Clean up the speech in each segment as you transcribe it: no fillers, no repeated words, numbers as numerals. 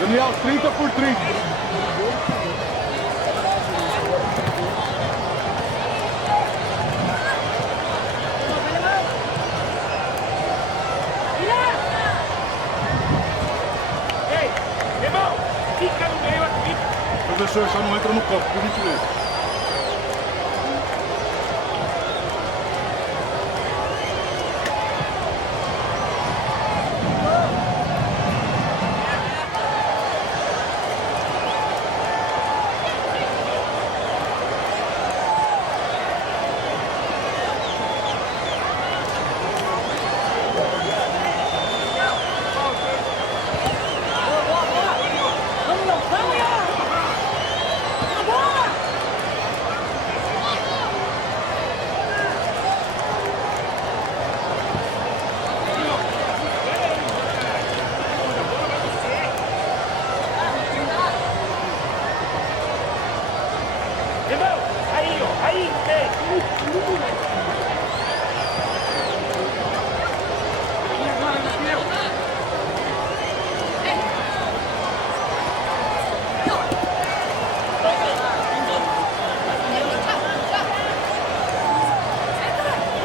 Daniel, 30 por 30. Ei, irmão, fica no meio aqui. Professor, só não entra no campo, por gentileza. Irmão, aí, ó, aí, ei.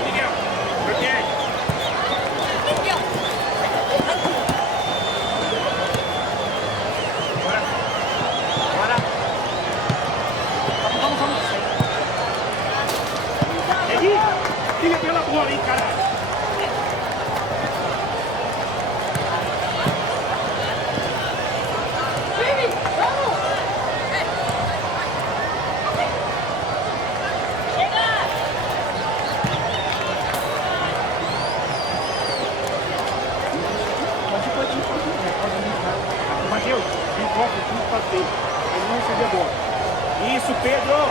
Miguel, ok. Bora. Aí, fica pela bola, hein, caralho. Mateus, encosta o time para frente. Ele não recebe a bola. Isso, Pedro.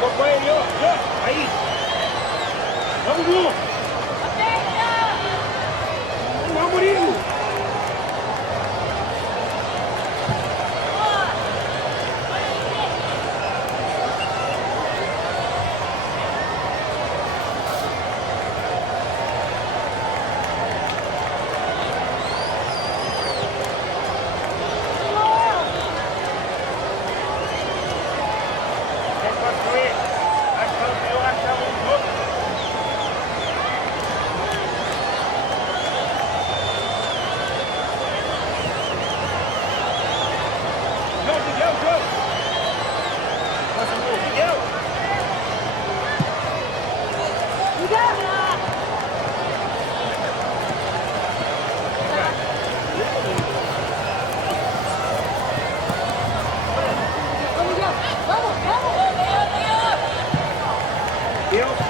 Tocou ele, ó. Aí. Vamos, Bruno. Vamos lá, Murilo.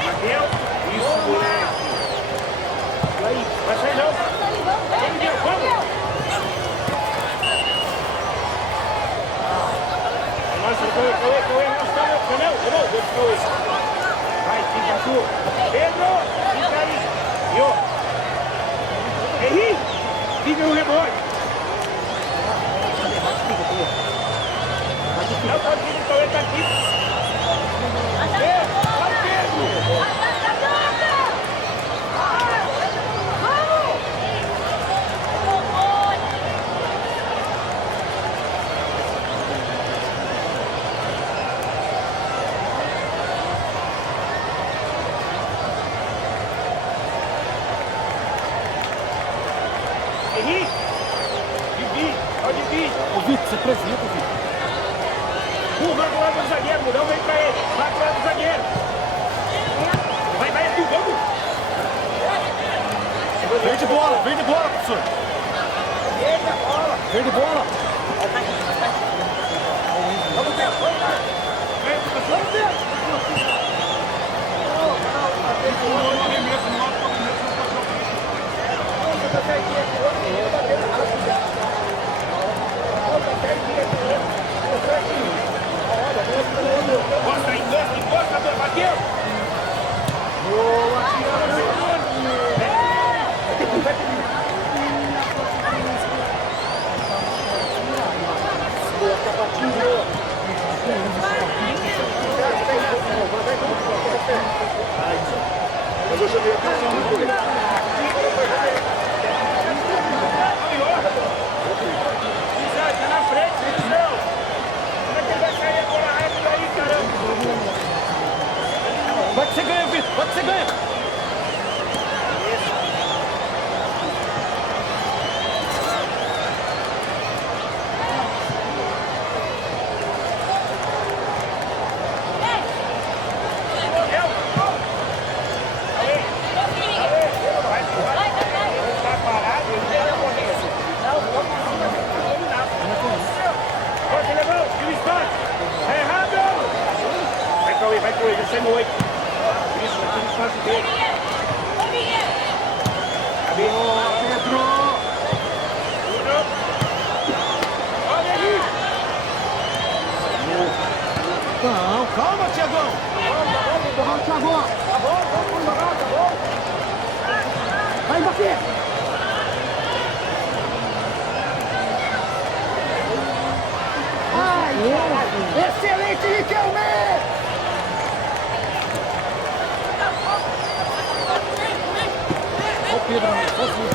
Mateus, isso, moleque. E aí, vai sair não. Vamos, Miguel, vamos. Nossa, Cauê, arrastar meu canal. Vamos, Cauê. Vai, fica tu. Pedro, fica aí. E ó. Henrique, fica no rebote. Não pode vir, o Cauê tá aqui. Vai, Pedro. Henrique, pode vir. Ô, Vitor, você apresenta, Vitor. Vai pro lado do zagueiro, não vem pra ele. Vai pro lado do zagueiro. Vai, tu, vamos. Vem de bola, professor. Vem de bola. Vamos, Pedro, vamos lá. Vamos, Pedro. Encosta, bateu! Boa, tira, Thiagão. Empurrar o Thiago. Tá bom, vamos jogar, tá bom? Vai, Mbappé. Ai, caralho. Excelente, Riquelme. Olha o Pedro, amigo. Sozinho.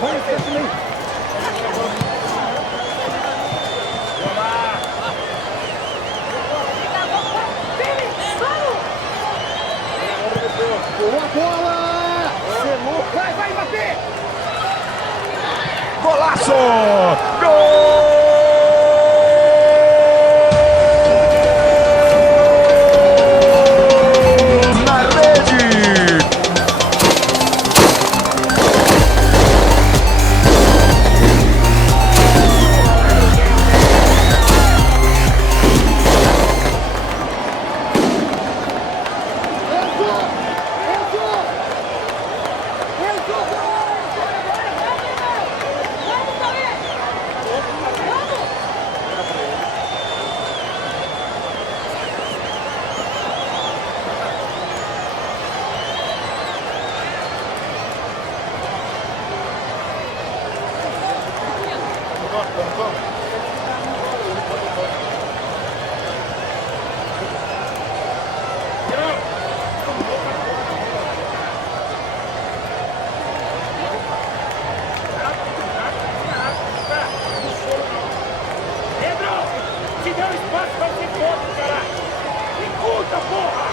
Vai, fecha aí. Boa bola! Selou. Vai, Mbappé! Golaço! Gol! Na rede! Pedro! Se deu espaço, vai ser pouco, caralho! Escuta, porra!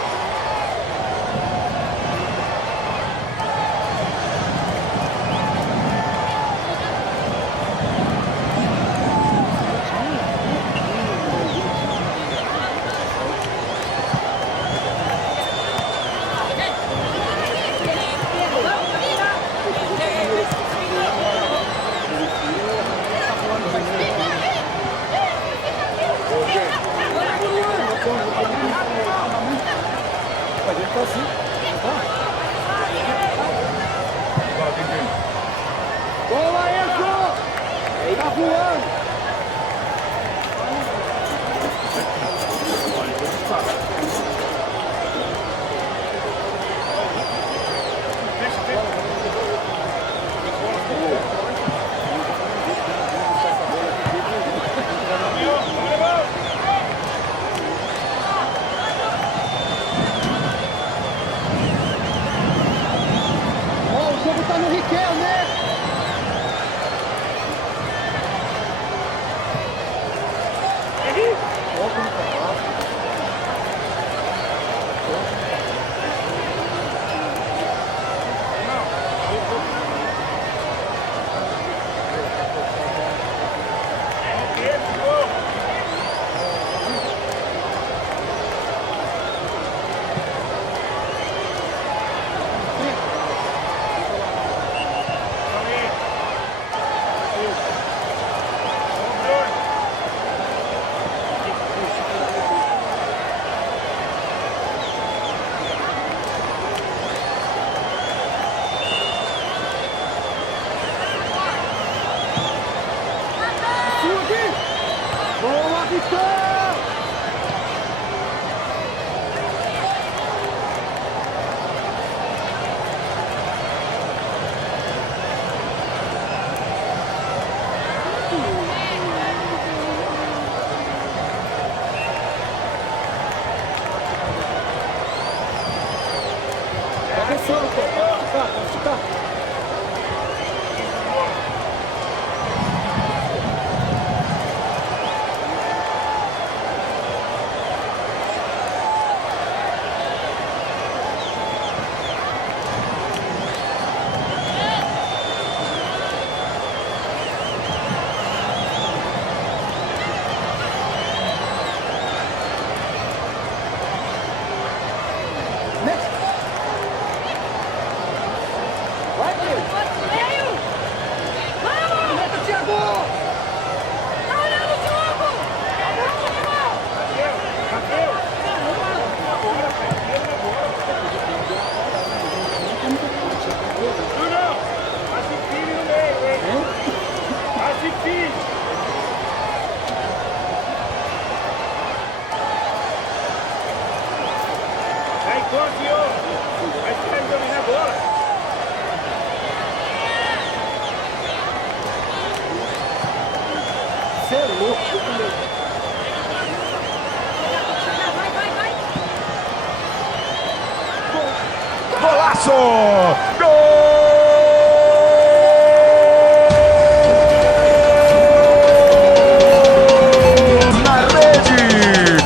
Você é louco. Golaço! Gol! Na rede!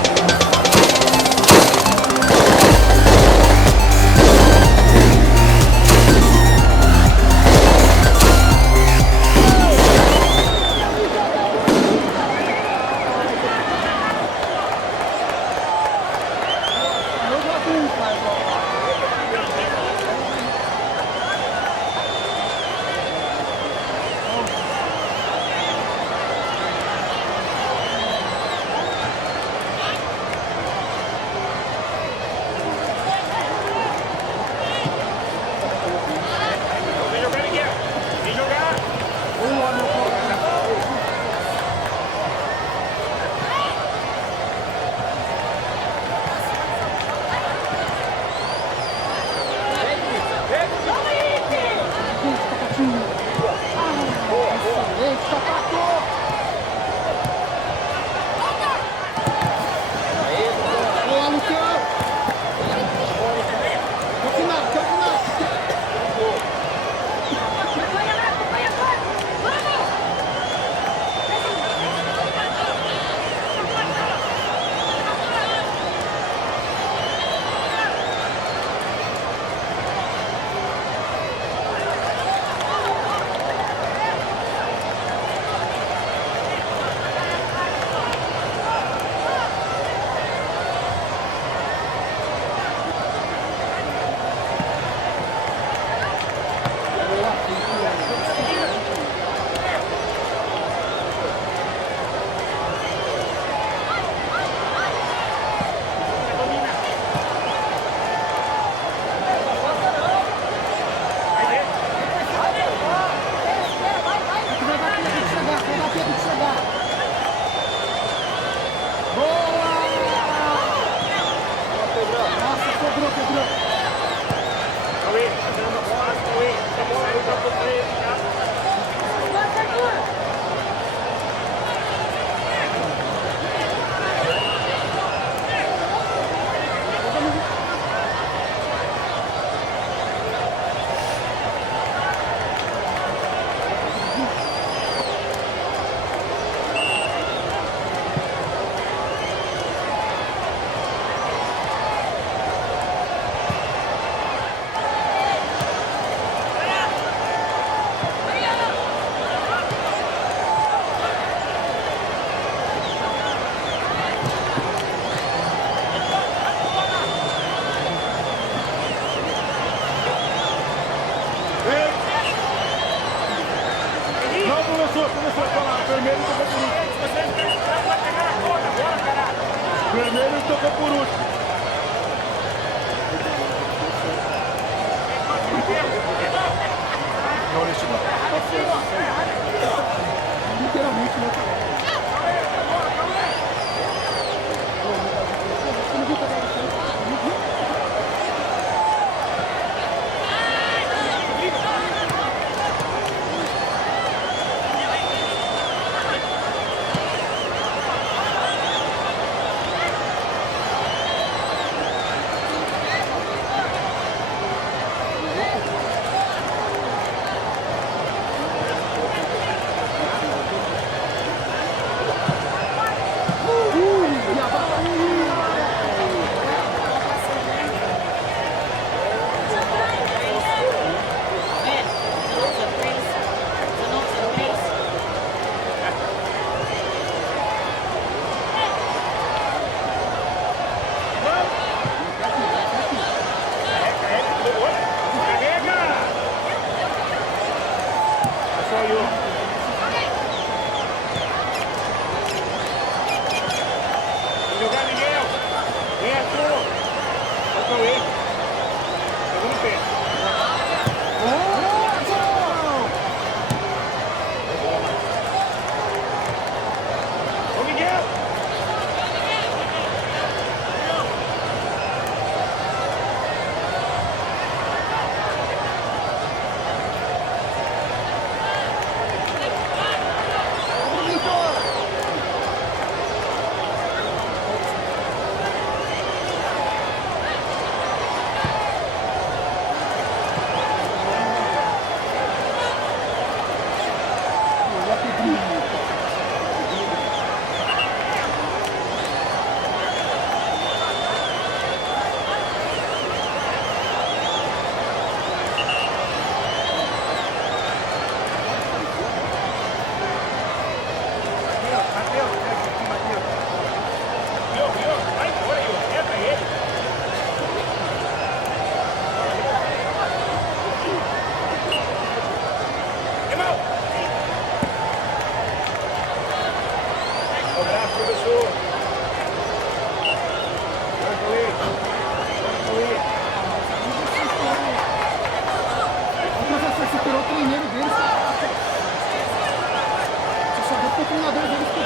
treinador deles que...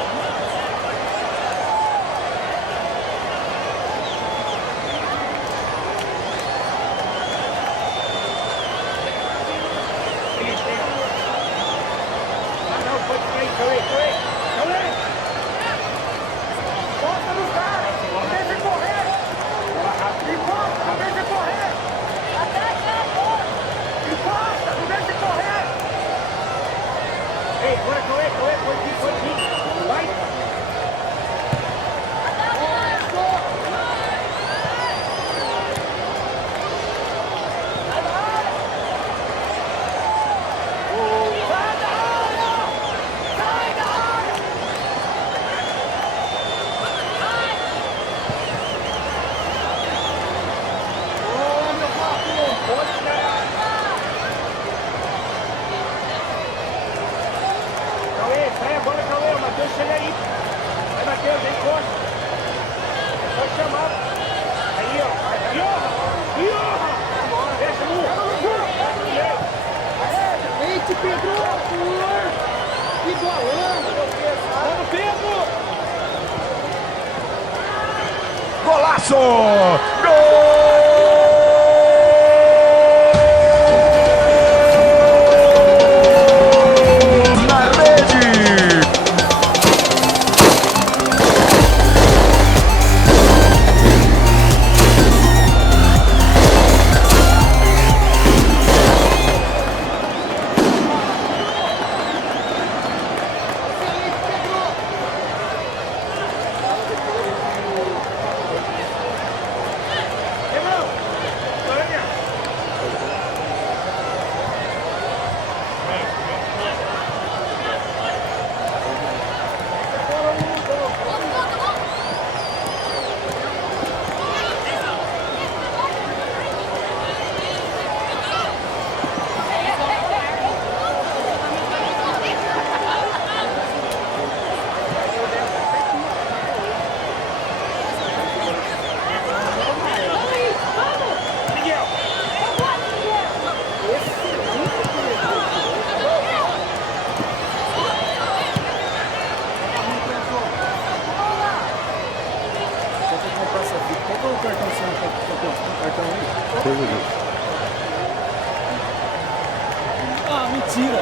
Não, pode cair, Cauê. Volta no cara, não deixa correr. Encosta, não deixa correr. Encosta, não deixa correr. Ei, bora, Cauê, pode vir. Vai. Sai a bola, Cauê, o Matheus chega aí. Vai, Matheus, vem forte. É só chamar. Aí, ó. Fecha, Lu. Eita, Pedro! Que bolão! Vamos, Pedro! Golaço! Gol! Na rede! Irmão! Tânia! Miguel! Só tem que comprar essa fita. Qual que é o cartão seu, campeão? Tem cartão aí? Ah, mentira!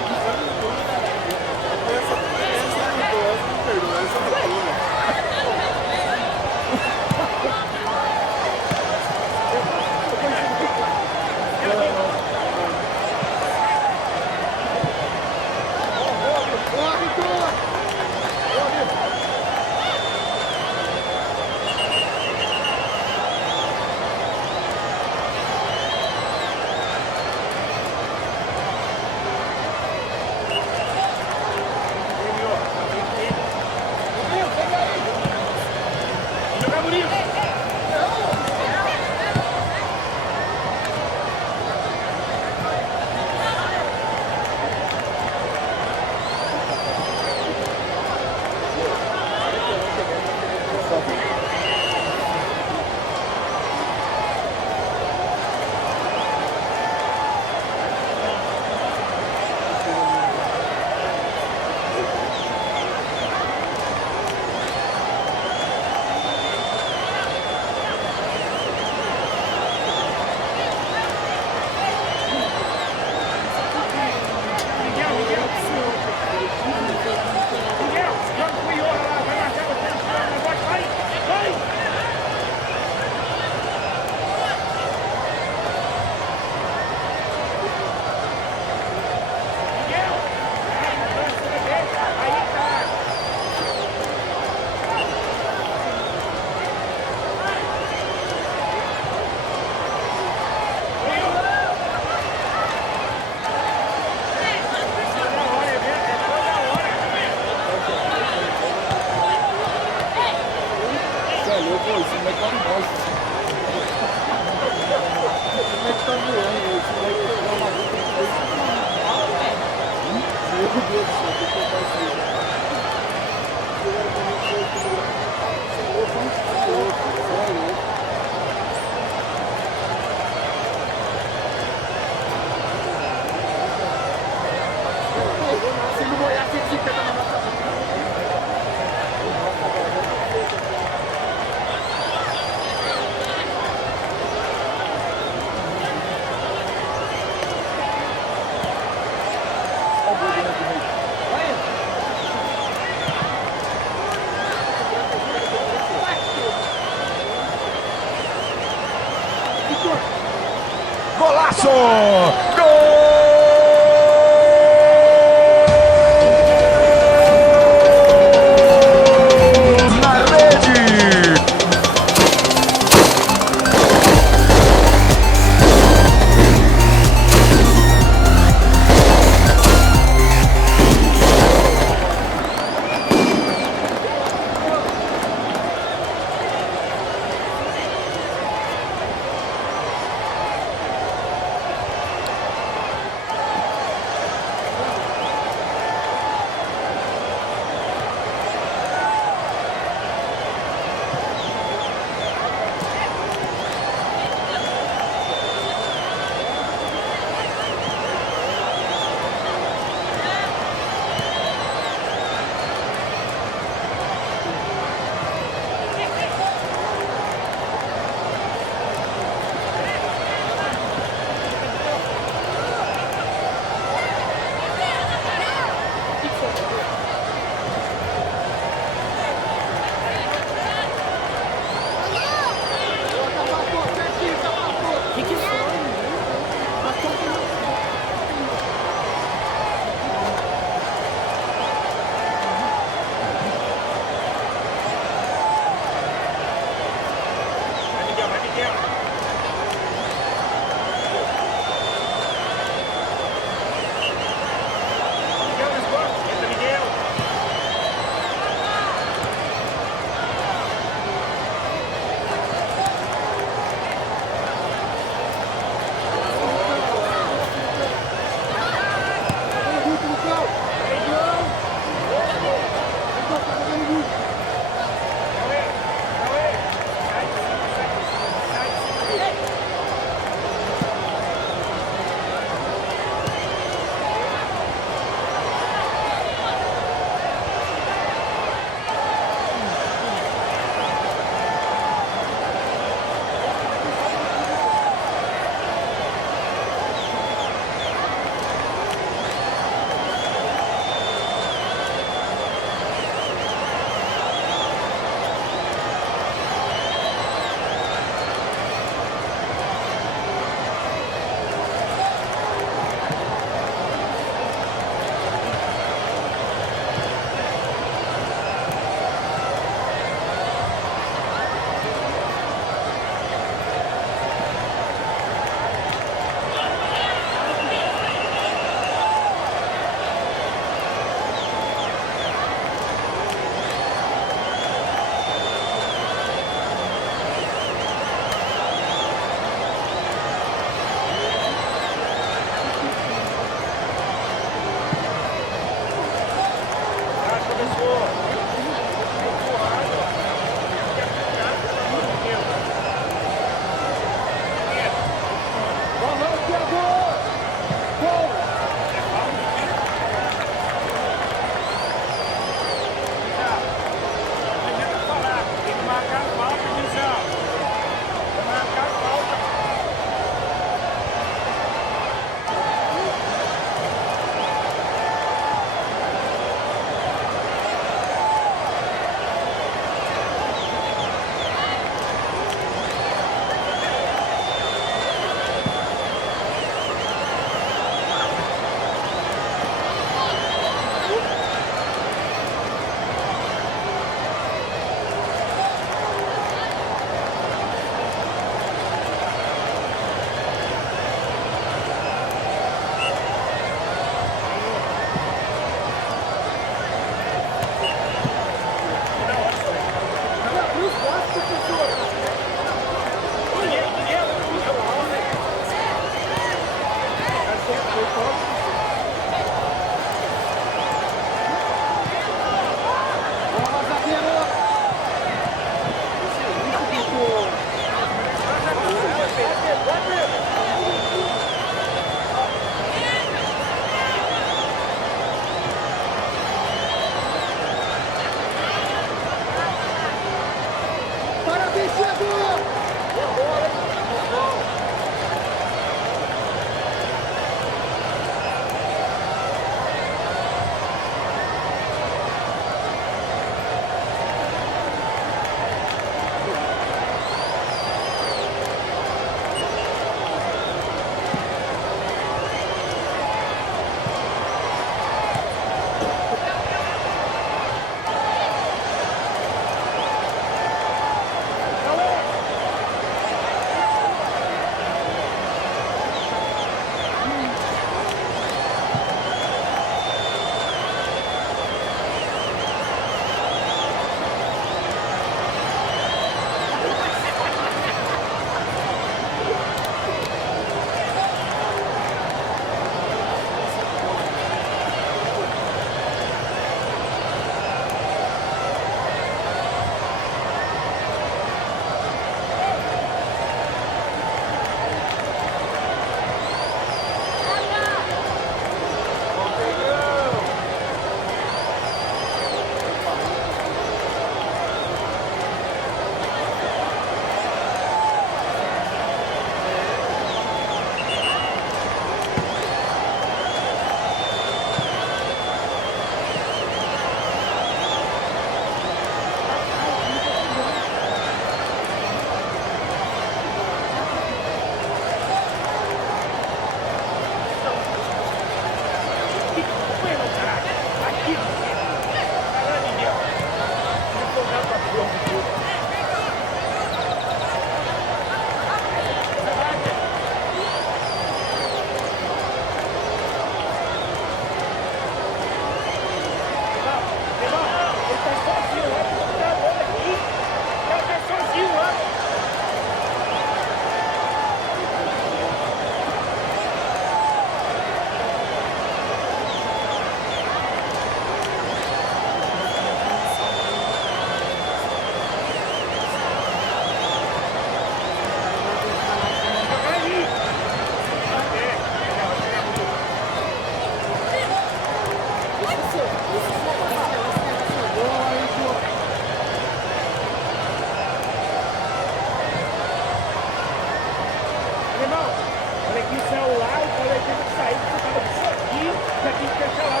fechar lá.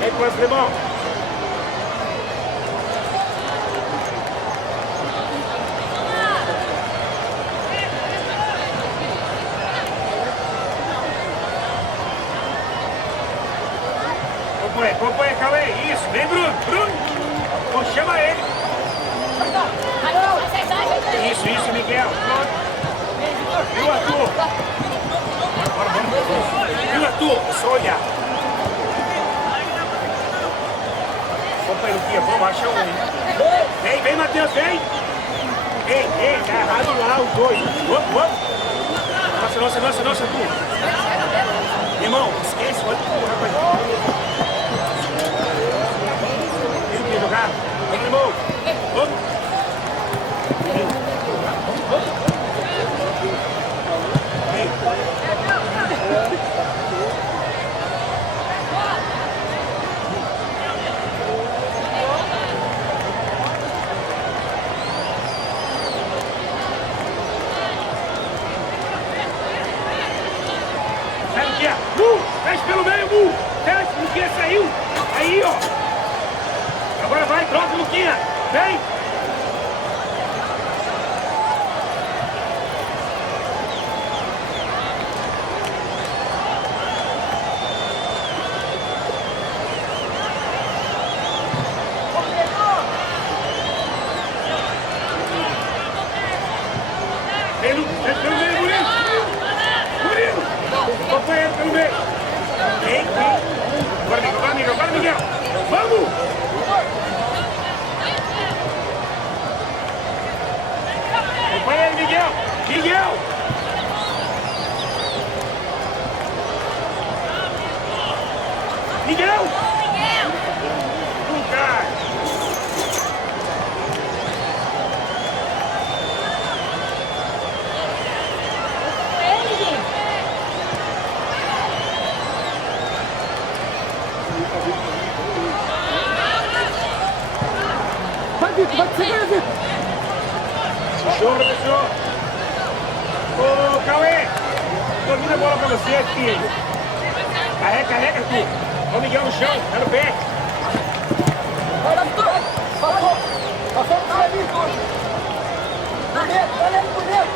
Vem com esse limão. Acompanha, Cauê. Isso, vem, Bruno. Bruno, pô, chama ele. Isso, Miguel. Viu, Arthur? Bora. Viu, Arthur? É só olhar. Acompanha, Luquinha. Vamos achar um. Vem, Matheus, vem. Ei, tá errado lá, os dois. Vamos. Nossa, Arthur. Irmão, esquece, olha pro rapaz. Tem que jogar. Vem, irmão. Vamos. Fecha pelo meio, Mu! Fecha, Luquinha saiu! Aí, ó! Agora vai, troca, Luquinha! Vem! Fecha pelo meio, Murilo! Acompanha pelo meio! Vem! Agora, Miguel! Vamos! Acompanha ele, Miguel! Miguel! Não cai! Vai, Vitor, vai que você ganha, Vitor. Show, professor. Ô, Cauê, domina a bola pra você, filho. Carrega, tu. Ô, Miguel no chão, tá no pé. Vai lá, Vitor. Passou. Passou pro você, Vitor. Bonito, olha aí, bonito.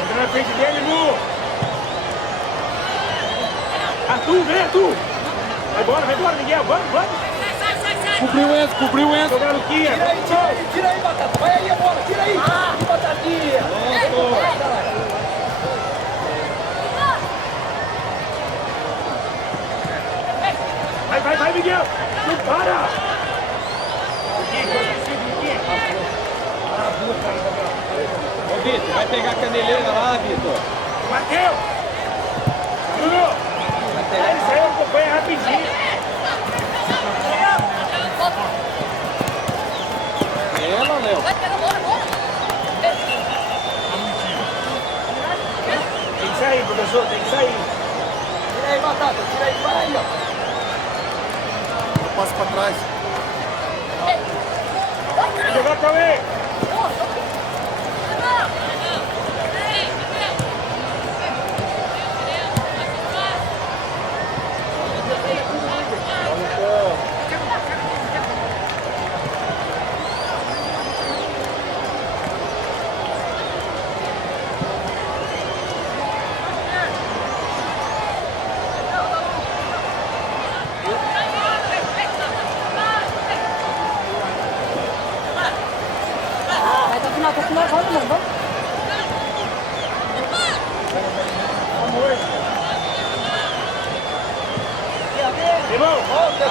Entra na frente dele, Lu. Arthur, vem, Arthur. Vai embora, Miguel. Vamos. Cobriu o Enzo. Jogar no Luquinha. Tira aí, Batata. Vai aí a bola, tira aí. Batatinha. Vai, Miguel. Não para. Luquinha. Ô, Vitor, vai pegar a caneleira lá, Vitor. Mateus. Bruno. Ele saiu, acompanha rapidinho. Ela, Léo. Tem que sair, professor, tem que sair. Tira aí, Batata. Tira aí, vai aí, ó. Passa pra trás. Vai jogar, Cauê. Tá final, volta, mano, vamos. Irmão, Volta.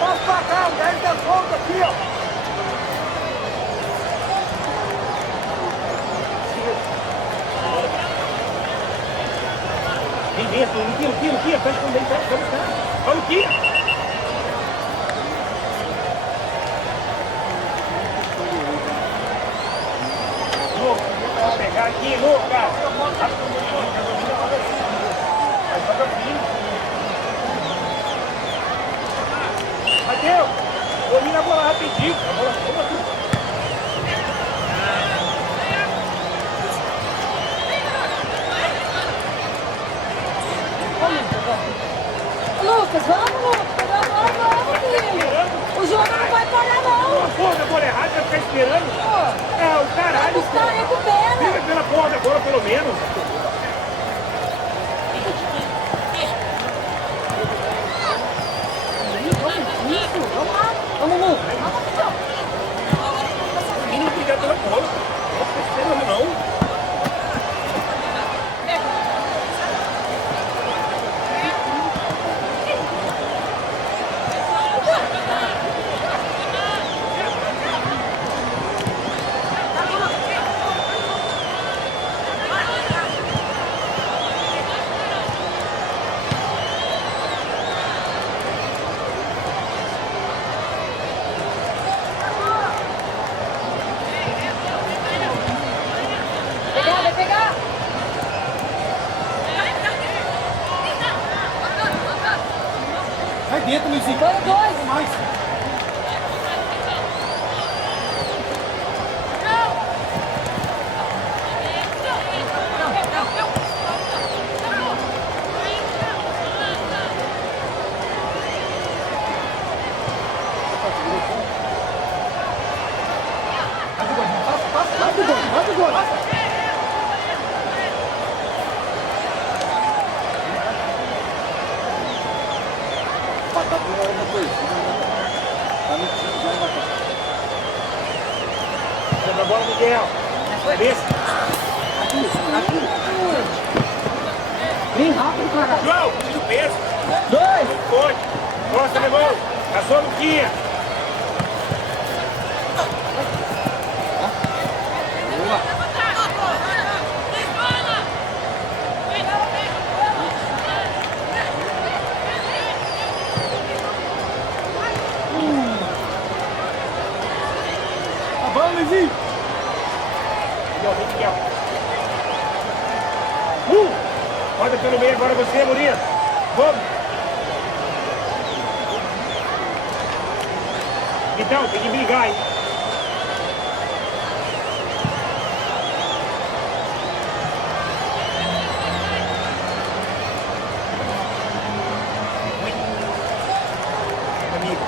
Passa pra cá, o 10 da volta aqui, ó. vem, Luquinha, pede com ele, Olha o Luquinha. Vou pegar aqui, Lucas. Mateus, domina a bola rapidinho. A bola toma tudo. Lucas, vamos, agora, filho. O jogo não vai parar, não. Porra da bola errada, vai ficar esperando. É, o caralho. Os caras recuperam. Fica pela porra da bola, pelo menos. Isso, vamos lá. Vamos, Lu. Não fica pela bola. Não fica esperando, não. Vai pegar. Vai dentro, Luizinho. Dois. Mais. Vai do gol. Leva a bola, Miguel. Cabeça. Vem rápido, cara. João, tira o peso. 2. Pode. Costa, levou. Passou, Luquinha. Miguel. Roda pelo meio agora você, Murilo. Vamos. Então, tem que brigar, hein? Amigo.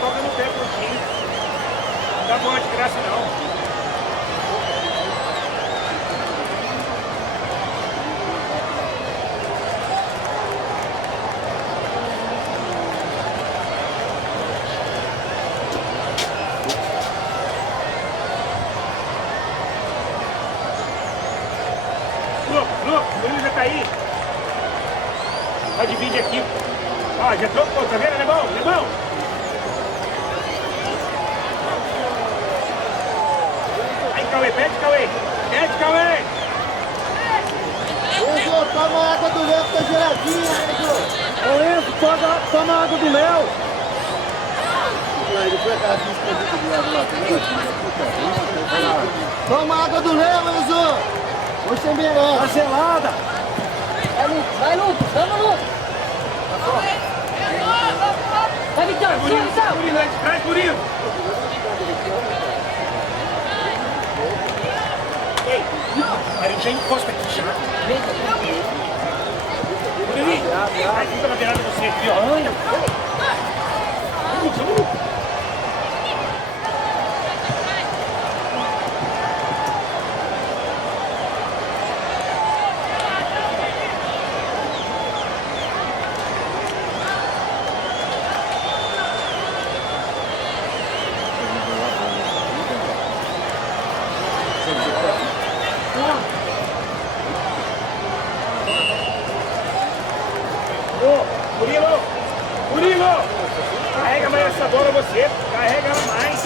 Toca no pé curtinho. Não dá bola de graça, não. Louco, o Murilo já tá aí. Vai dividir aqui. Ó, já trocou, tá vendo, Alemão? Alemão! Cauê, pede, Cauê! Pede, Cauê! Ô, Jô, toma a água do Léo que tá geladinha, né, Jô? Ô, Enzo, toma a água do Léo! Toma a água do Léo, Enzo! Você merece! Tá gelada! Vai, Lucas! Vamos, Lucas! Vai, Vitão! Vitão! Murilo, aí de trás, Murilo! Ei, aí já encosta aqui já. Murilinho, aí fica na beirada de você aqui, ó. Vamos. Murilo! Carrega mais essa bola você, carrega ela mais.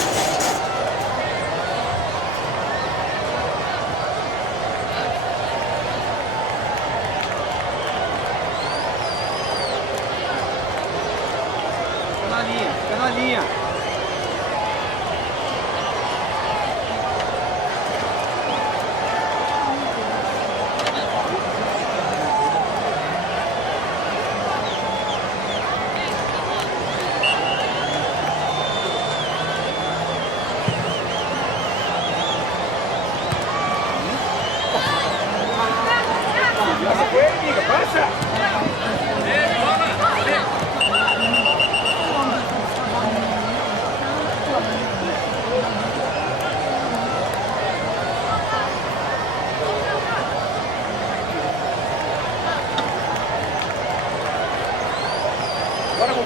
Fica na linha. Passa com ele, amiga, passa!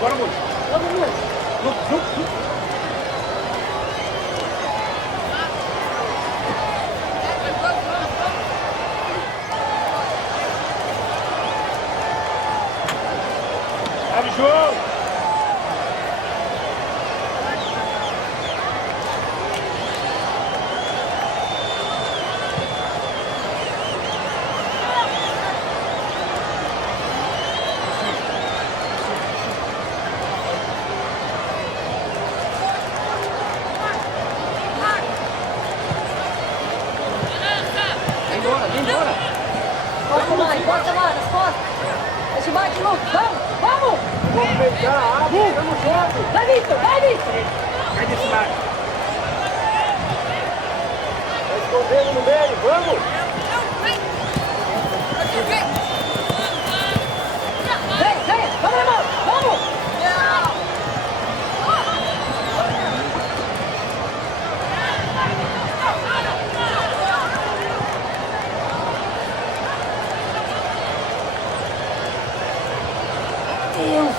Bora, Mu. Vamos, Lucas! Look. Abre o jogo! Vem embora. Bota lá, nas costas! A gente bate, Lucas! Vamos! Vamos beijar a água, estamos juntos! Vai, Vitor! Vai desse lado. Vai escondendo no meio, vamos! Vem! Vamos, irmão! Vamos! Deus!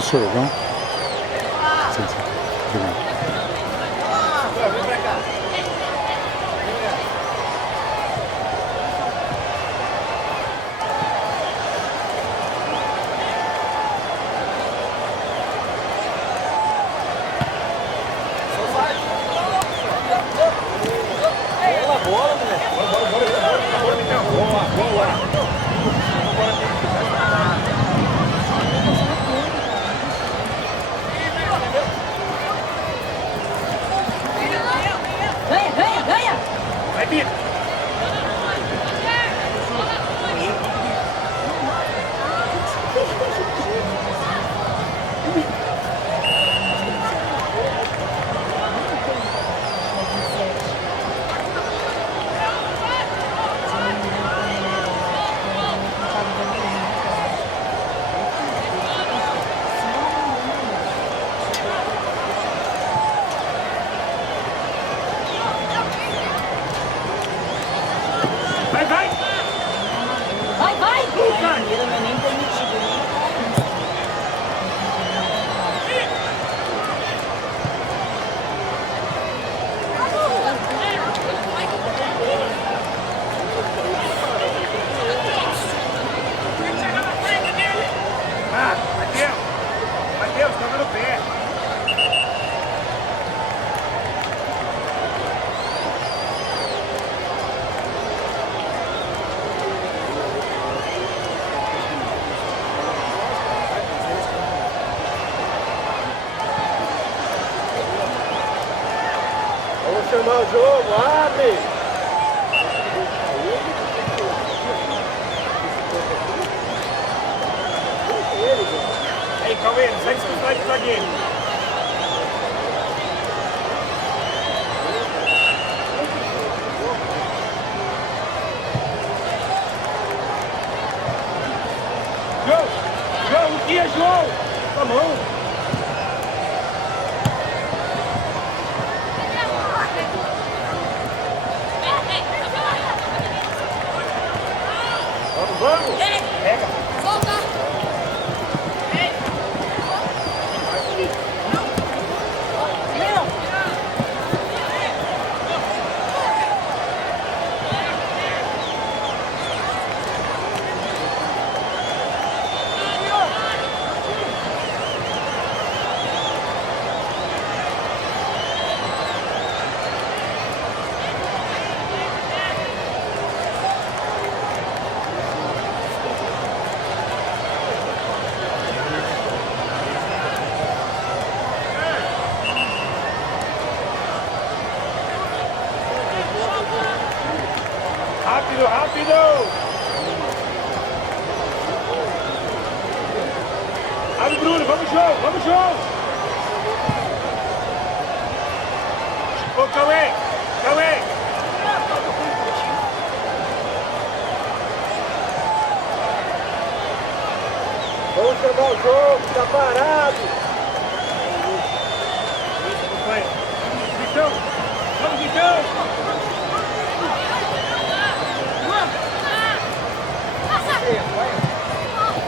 Fechou, não? Sim, sim. Obrigado. Ganha, ganha, ganha! Vai, Bito. Vai, vai! Vai, vai! Primeira não é nem permitido, né? Ah, Matheus! Matheus, toca no pé! Vamos chamar o jogo, abre! Ei, calma aí, não sai descontar de zagueiro. João! João, o que é, João? Tá bom. Vamos! Pega! Rápido, rápido! Abre, Bruno, vamos, João, vamos, João! Ô, Cauê, Cauê! Vamos chamar o jogo, tá parado! Vai. Vitão! Vamos, Vitão!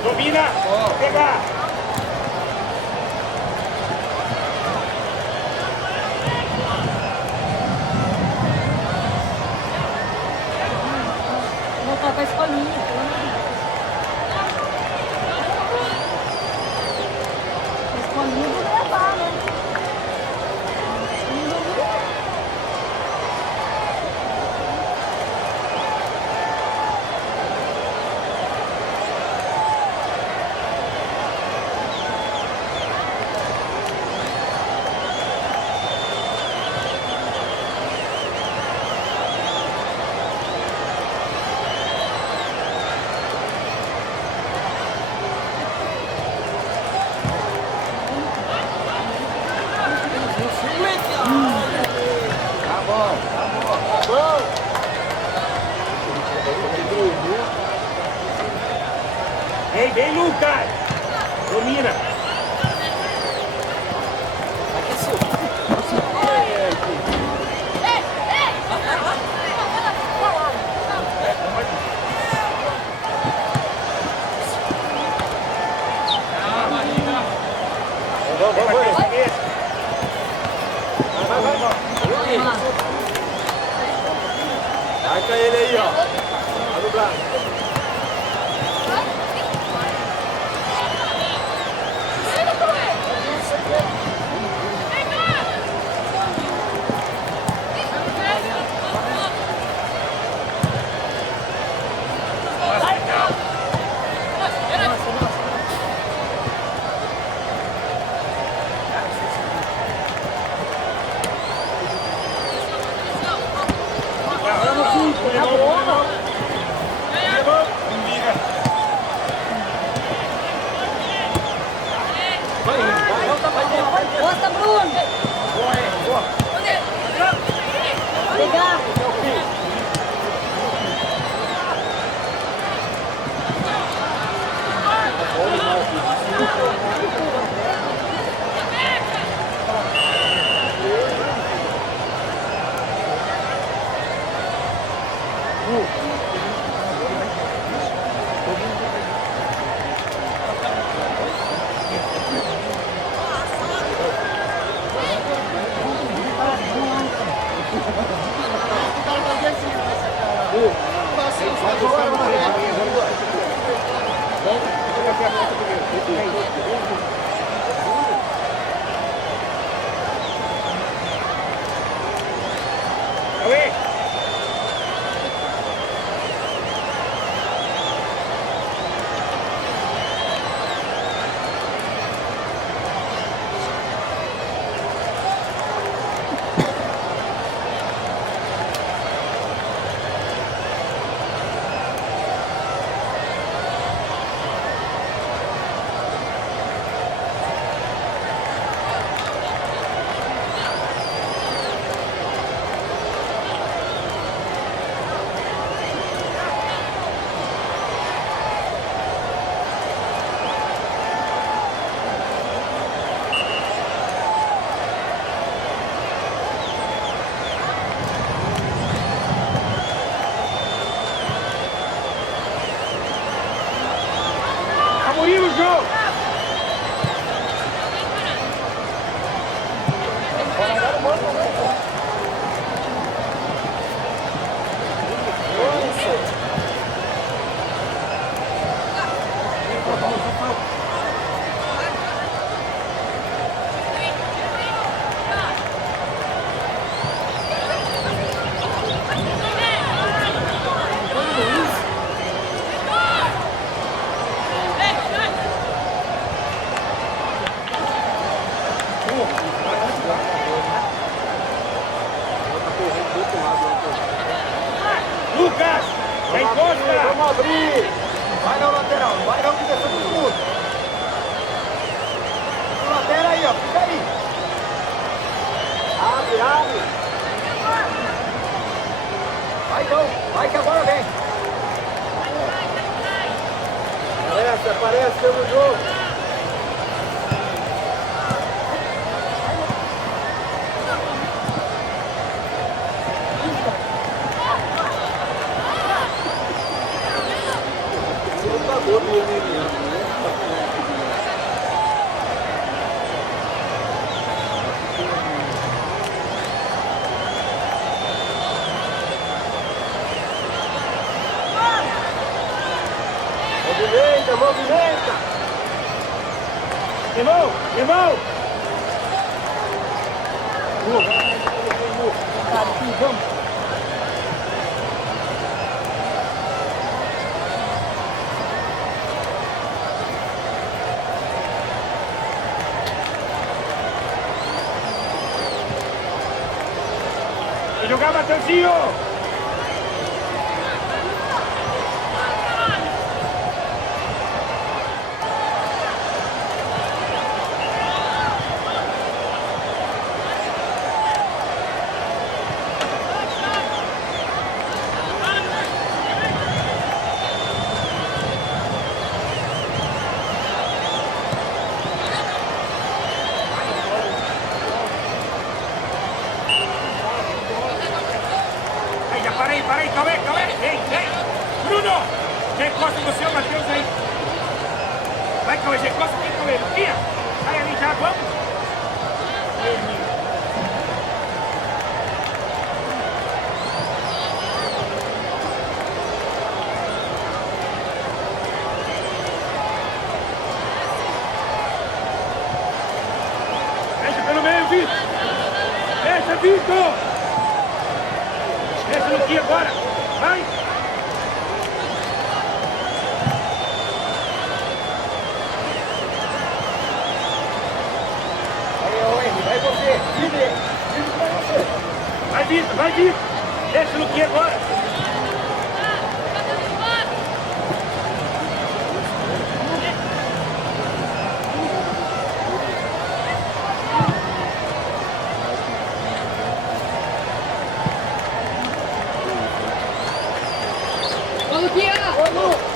Domina! Pegar! Voltar pra escolinha, pelo amor de Deus. A escolinha eu vou levar, né? A escolinha eu vou levar. Vem, Lucas! Domina! Marca ele aí, ó. Tá no braço. Gosta, Bruno! Obrigado! Lucas! Vem Costa! Vamos abrir! Vai na lateral, vai na direção de todo mundo! Na lateral aí, ó, fica aí! Abre, abre! Vai então, vai que agora vem! Aparece no jogo! Movimenta, movimenta! Irmão, irmão! Vamos! Vai jogar, Mateuzinho! Para aí, calma aí, vem! Bruno! Já encosta você, o Matheus aí. Vai, Cauê, já encosta aqui, Cauê, Luquinha. Sai ali já, vamos. Vitor! Desce no Luquinha agora! Vai! Vai você. Time pra você. Vai, Vitor! Vai, Vitor! Desce no Luquinha agora! Vamos, Luquinha! Vamos!